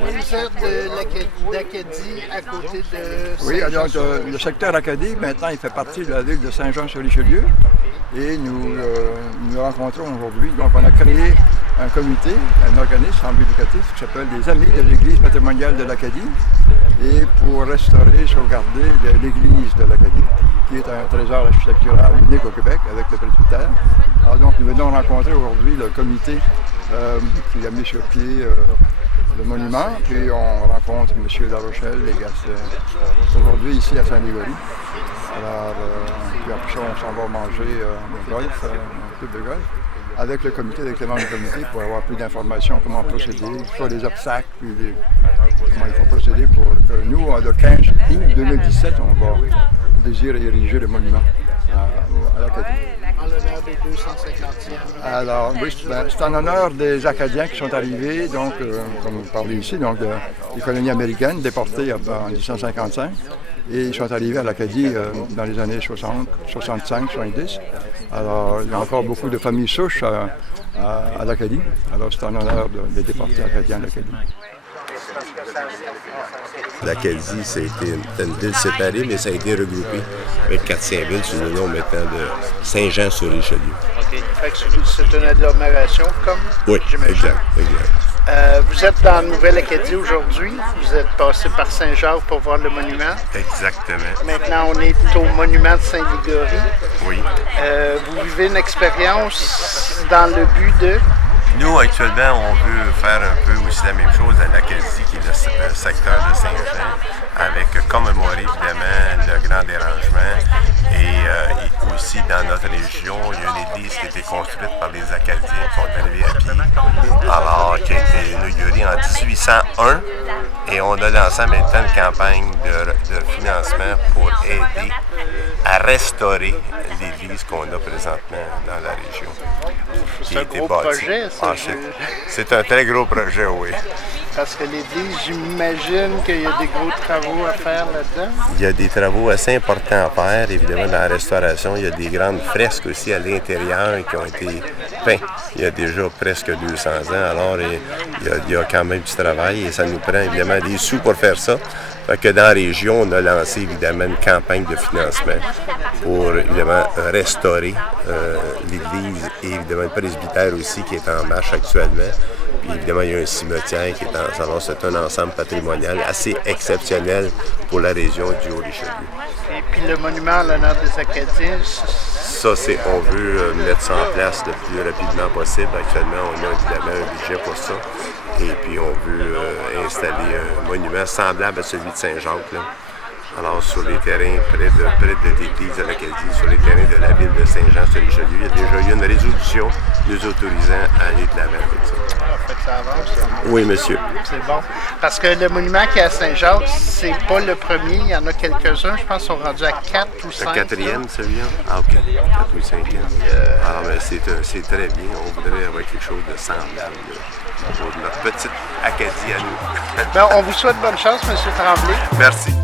Vous êtes d'Acadie à côté de Oui, alors Saint-Jean-sur-Richelieu. le secteur Acadie, maintenant, il fait partie de la ville de Saint-Jean-sur-Richelieu. Et nous nous rencontrons aujourd'hui. Donc, on a créé un comité, un organisme en but éducatif qui s'appelle les Amis de l'Église patrimoniale de l'Acadie. Et pour restaurer et sauvegarder l'Église de l'Acadie, qui est un trésor architectural unique au Québec avec le presbytère. Alors donc, nous venons rencontrer aujourd'hui le comité qui a mis sur pied le monument, puis on rencontre M. Larochelle et Gasset aujourd'hui ici à Saint-Légory. Alors, puis après ça, on s'en va manger au golf, un club de golf, avec le comité, avec les membres du comité, pour avoir plus d'informations, comment procéder, sur les obstacles, puis comment il faut procéder pour que nous, le 15 août 2017, on désire ériger le monument à l'Acadie. En l'honneur des 250e. Alors, oui, c'est en honneur des Acadiens qui sont arrivés, donc, comme vous parlez ici, donc, des colonies américaines déportées en 1855. Et ils sont arrivés à l'Acadie dans les années 60, 65, 70. Alors, il y a encore beaucoup de familles souches à l'Acadie. Alors, c'est en honneur des déportés acadiens de l'Acadie. L'Acadie, ça a été une ville séparée, mais ça a été regroupé avec 400 villes sous le nom maintenant de Saint-Jean-sur-Richelieu. OK. Fait que c'est une agglomération comme, Oui, j'imagine. exact. Vous êtes dans la Nouvelle-Acadie aujourd'hui. Vous êtes passé par Saint-Jacques pour voir le monument. Exactement. Maintenant, on est au monument de Saint-Légory. Oui. Vous vivez une expérience dans le but de... Nous, actuellement, on veut faire un peu aussi la même chose à l'Acadie, qui est le secteur de Saint-Jean, avec commémorer évidemment le grand dérangement. Et aussi, dans notre région, il y a une église qui a été construite par les Acadiens qui sont arrivés à pied, alors qui a été inaugurée en 1801. Et on a lancé en même temps une campagne de financement pour aider à restaurer l'église qu'on a présentement dans la région. C'est un gros projet, ça. C'est un très gros projet, oui. Parce que l'église, j'imagine qu'il y a des gros travaux à faire là-dedans. Il y a des travaux assez importants à faire, évidemment, dans la restauration. Il y a des grandes fresques aussi à l'intérieur qui ont été peintes il y a déjà presque 200 ans. Alors, il y a quand même du travail et ça nous prend évidemment des sous pour faire ça. Fait que dans la région, on a lancé évidemment une campagne de financement pour évidemment restaurer l'église et évidemment le presbytère aussi qui est en marche actuellement. Puis évidemment, il y a un cimetière qui est en... Alors, c'est un ensemble patrimonial assez exceptionnel pour la région du Haut-Richelieu. Et puis le monument à l'honneur des Acadiens, Ça, on veut mettre ça en place le plus rapidement possible. Actuellement, on a évidemment un budget pour ça. Et puis, on veut installer un monument semblable à celui de Saint-Jacques, là. Alors, sur les terrains près de l'église de l'Acadie, sur les terrains de la ville de Saint-Jean-sur-Richelieu, il y a déjà eu une résolution nous autorisant à aller de l'avant avec ça. En fait, ça avance. Oui, monsieur. C'est bon. Parce que le monument qui est à Saint-Jacques, c'est pas le premier. Il y en a quelques-uns. Je pense qu'ils sont rendus à 4 ou 5. Le quatrième, celui-là? Ah, OK. 4 ou 5e. Alors, mais c'est très bien. On voudrait avoir quelque chose de semblable là, pour notre petite Acadie à nous. Ben, on vous souhaite bonne chance, M. Tremblay. Merci.